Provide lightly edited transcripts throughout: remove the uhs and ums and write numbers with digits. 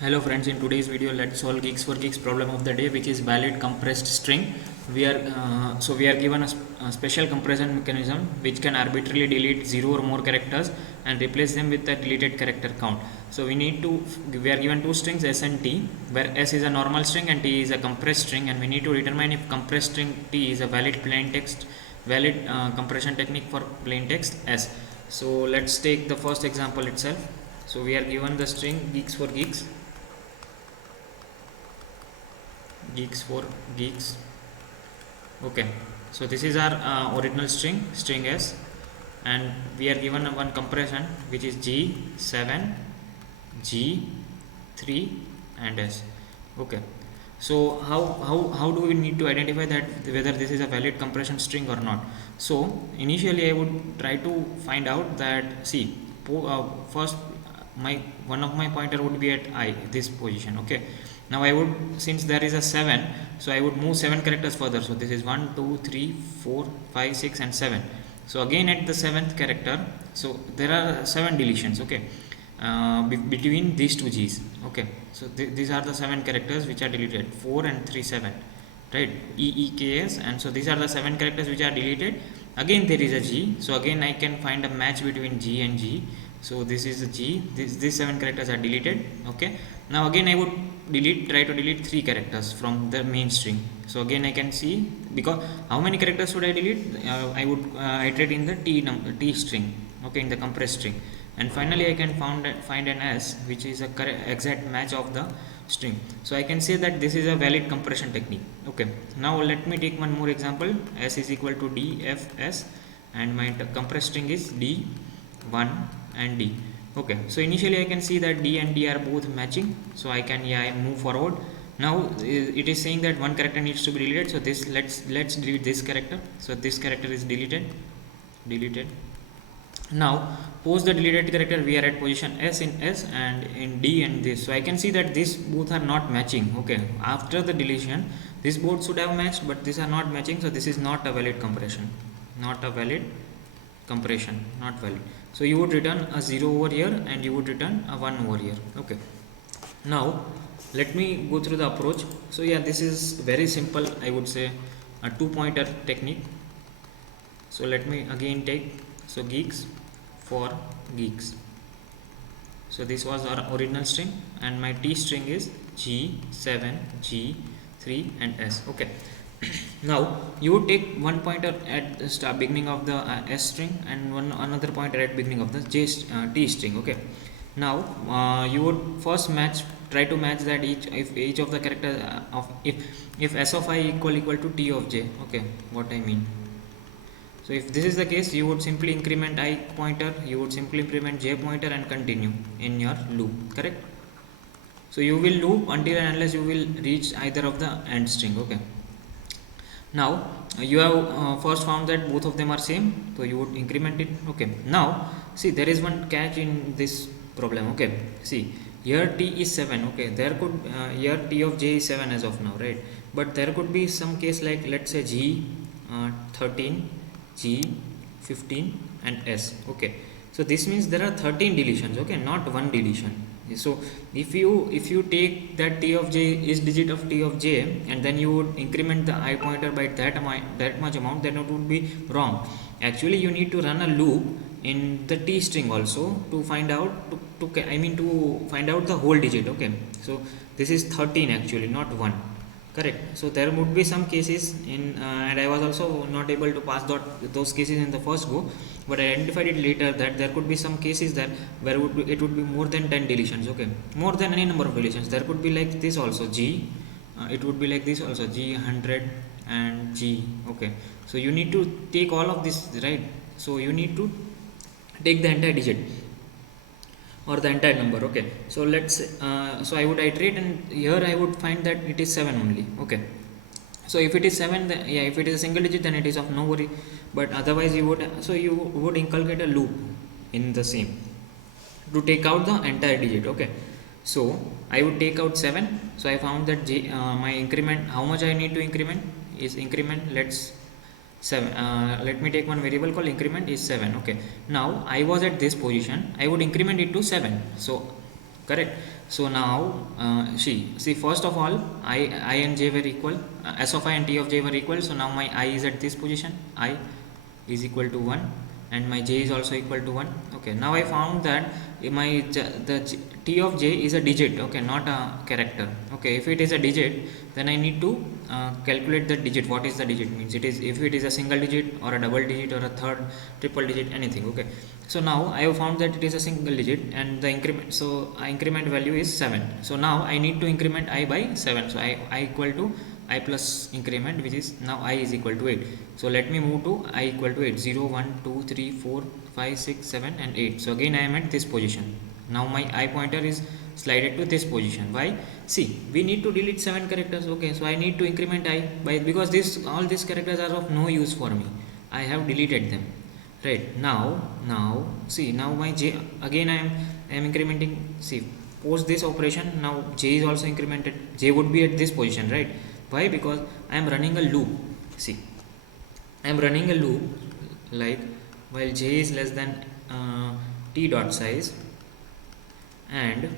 Hello friends, in today's video let's solve geeks for geeks problem of the day, which is valid compressed string. We are given a special compression mechanism which can arbitrarily delete 0 or more characters and replace them with a deleted character count. So we are given two strings S and T, where S is a normal string and T is a compressed string, and we need to determine if compressed string T is a valid compression technique for plain text S. So let's take the first example itself. So we are given the string geeks for geeks. Okay, so this is our original string S, and we are given one compression which is G7, G3 and S. Okay, so how do we need to identify that whether this is a valid compression string or not? So initially I would try to find out that, first one of my pointer would be at I, this position. Okay, now I would, since there is a 7, so I would move 7 characters further. So this is 1 2 3 4 5 6 and 7. So again at the 7th character, so there are 7 deletions. Okay, between these two G's. Okay, so these are the 7 characters which are deleted, 4 and 3 7, right? EEKS, and so these are the 7 characters which are deleted. Again there is a G, so again I can find a match between G and G. So this is the G, these 7 characters are deleted. Okay, now again I would try to delete 3 characters from the main string. So again I can see, because how many characters should I delete? I would iterate in the T string, okay, in the compressed string, and finally I can find an S which is a exact match of the string. So I can say that this is a valid compression technique. Okay, now let me take one more example. S is equal to DFS and my compressed string is D1 and D. Okay, so initially I can see that D and D are both matching, so I move forward. Now it is saying that one character needs to be deleted, so this let's delete this character. So this character is deleted. Now post the deleted character, we are at position S in S and in D and this. So I can see that these both are not matching. Okay, after the deletion these both should have matched, but these are not matching, so this is not a valid compression. Not valid. So you would return a 0 over here and you would return a 1 over here. Okay, now let me go through the approach. So yeah, this is very simple, I would say a 2-pointer technique. So let me again take, so geeks for geeks. So this was our original string and my T string is G7, G3 and S. Okay, now you would take one pointer at the beginning of the S string and another pointer at beginning of the T string. Okay, now you would first try to match that each of the characters if S of I equal to T of J. Okay, what I mean, so if this is the case, you would simply increment I pointer, you would simply increment J pointer and continue in your loop, correct? So you will loop until and unless you will reach either of the end string. Okay, now you have first found that both of them are same, so you would increment it. Okay, now see, there is one catch in this problem. Okay, see, here T is 7. Okay, there could here T of J is 7 as of now, right? But there could be some case like, let's say G13, G15 and S. Okay, so this means there are 13 deletions. Okay, not one deletion. So if you take that T of J is digit of T of J and then you would increment the I pointer by that much amount, then it would be wrong. Actually you need to run a loop in the T string also to find out to find out the whole digit. Okay, so this is 13 actually, not 1, correct? So there would be some cases and I was also not able to pass those cases in the first go, but I identified it later that there could be some cases that where it would be more than 10 deletions. Okay, more than any number of deletions. There could be like this also, it would be like this also, G100 and G. Okay, so you need to take all of this, right? So you need to take the entire digit or the entire number. Okay, so so I would iterate and here I would find that it is 7 only. Okay, so if it is 7, then if it is a single digit, then it is of no worry, but otherwise you would inculcate a loop in the same to take out the entire digit. Okay, so I would take out 7. So I found that my increment, how much I need to increment is let's 7. Let me take one variable called increment is 7. Okay, now I was at this position, I would increment it to 7. So correct. So now see first of all I and j were equal, s of I and t of j were equal. So now my I is at this position, I is equal to 1 and my j is also equal to 1. Okay, now I found that t of j is a digit, okay, not a character. Okay, if it is a digit, then I need to calculate the digit. What is the digit means? It is if it is a single digit or a double digit or a third triple digit, anything. Okay, so now I have found that it is a single digit and the increment, so increment value is 7. So now I need to increment I by 7. So I equal to I plus increment, which is now I is equal to 8. So let me move to I equal to 8. 0 1 2 3 4 5 6 7 and 8. So again I am at this position. Now my I pointer is slided to this position. Why? See, we need to delete 7 characters. Okay, so I need to increment I by, because this all these characters are of no use for me, I have deleted them. Right, now see, now my j, again I am incrementing. See, post this operation, now j is also incremented. J would be at this position, right? Why? Because I am running a loop. See, I am running a loop like while j is less than t dot size and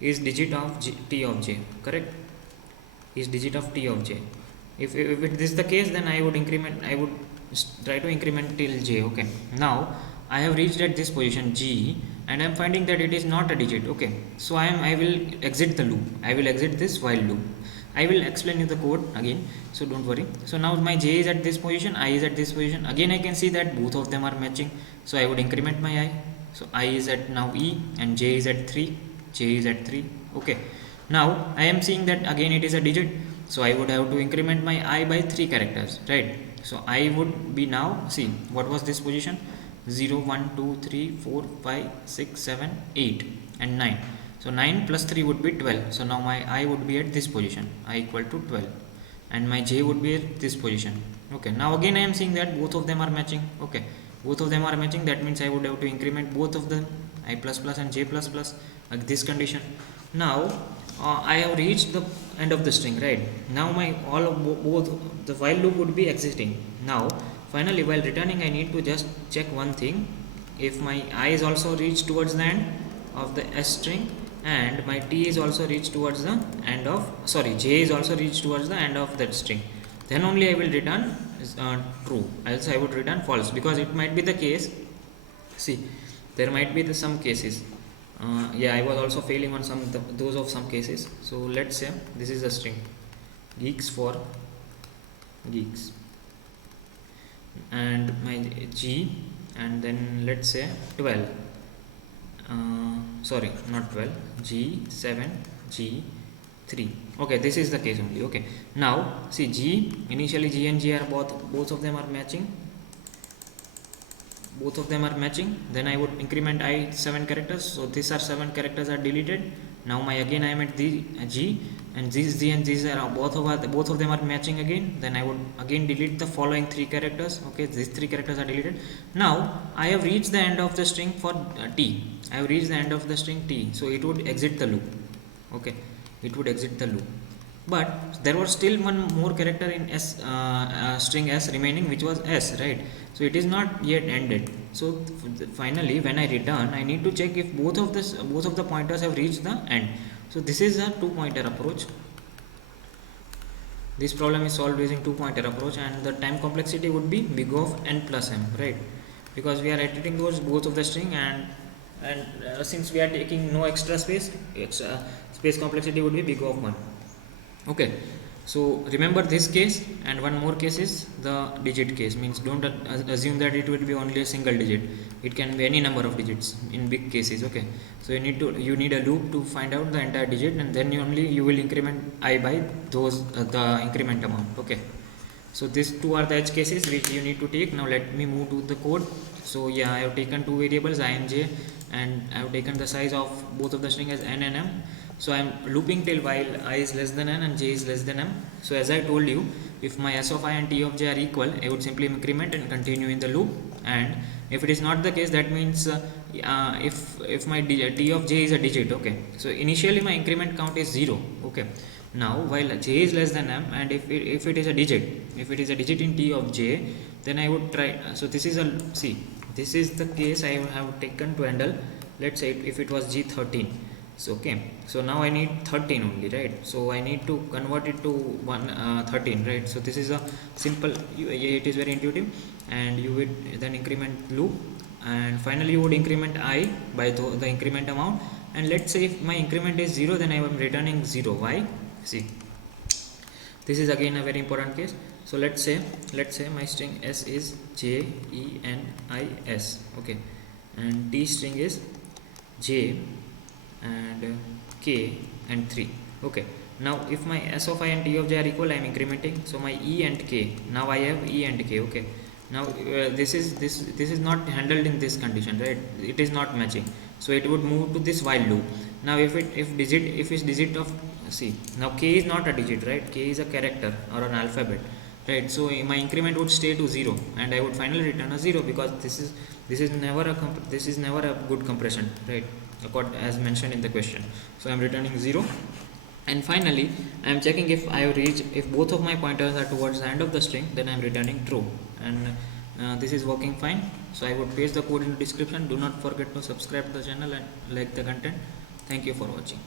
is digit of t of j, correct? Is digit of t of j. If it is the case, then I would increment, I would try to increment till j. Okay, now I have reached at this position g and I am finding that it is not a digit. Okay, so I will exit the loop. I will exit this while loop. I will explain you the code again, so don't worry. So now my j is at this position, I is at this position. Again I can see that both of them are matching, so I would increment my I. So I is at now e and j is at 3. J is at 3. Okay, now I am seeing that again it is a digit, so I would have to increment my I by 3 characters, right? So I would be now, see, what was this position? 0 1 2 3 4 5 6 7 8 and 9. So 9 plus 3 would be 12. So now my I would be at this position, I equal to 12, and my j would be at this position. Okay, now again I am seeing that both of them are matching. Okay, both of them are matching, that means I would have to increment both of them, I plus plus and j plus plus, like this condition. Now I have reached the end of the string, right? Now my all of both the while loop would be exiting. Now finally, while returning, I need to just check one thing. If my I is also reached towards the end of the s string and my t is also reached towards the end of, sorry, j is also reached towards the end of that string, then only I will return true, else I would return false, because it might be the case. See, there might be some cases. Yeah, I was also failing on those of some cases. So let's say this is a string, geeks for geeks, and my g, and then let's say 12. Sorry, not 12. G7, G3. Okay, this is the case only. Okay, now see, G, initially G and G are both of them are matching. Both of them are matching. Then I would increment I 7 characters. So these are 7 characters are deleted. Now my again I am at the G, and these G and these are both of them are matching again. Then I would again delete the following 3 characters. Okay, these 3 characters are deleted. Now I have reached the end of the string for T. I have reached the end of the string T, so it would exit the loop. Okay, it would exit the loop. But there was still one more character in S string S remaining, which was S, right? So it is not yet ended. So finally, when I return, I need to check if both of the pointers have reached the end. So this is a 2-pointer approach. This problem is solved using 2-pointer approach, and the time complexity would be big of n plus m, right? Because we are iterating towards both of the string, and since we are taking no extra space, space complexity would be big of 1. Okay, so remember this case, and one more case is the digit case. Means don't assume that it will be only a single digit. It can be any number of digits in big cases. Okay, so you need a loop to find out the entire digit, and then you will increment I by those the increment amount. Okay, so these two are the edge cases which you need to take. Now let me move to the code. So yeah, I have taken 2 variables I and j, and I have taken the size of both of the string as n and m. So I am looping till while I is less than n and j is less than m. So as I told you, if my s of I and t of j are equal, I would simply increment and continue in the loop. And if it is not the case, that means if my t of j is a digit, okay, so initially my increment count is 0. Okay, now while j is less than m, and if it is a digit in t of j, then I would try. So this is this is the case I have taken to handle. Let's say if it was g13, So okay, so now I need 13 only, right? So I need to convert it to 13, right? So this is a simple, it is very intuitive, and you would then increment loop, and finally you would increment I by the increment amount. And let's say if my increment is 0, then I am returning 0. Why? See, this is again a very important case. So let's say my string s is Jenis, okay, and t string is j and k and 3. Okay, now if my s of I and t of j are equal, I am incrementing. So my e and k, now I have e and k. Okay, now this is not handled in this condition, right? It is not matching, so it would move to this while loop. Now if it's digit of, see, now k is not a digit, right? K is a character or an alphabet, right? So my increment would stay to 0, and I would finally return a 0, because this is never a good compression, right? As mentioned in the question. So I am returning 0, and finally I am checking if I have reached, if both of my pointers are towards the end of the string, then I am returning true, and this is working fine. So I would paste the code in the description. Do not forget to subscribe to the channel and like the content. Thank you for watching.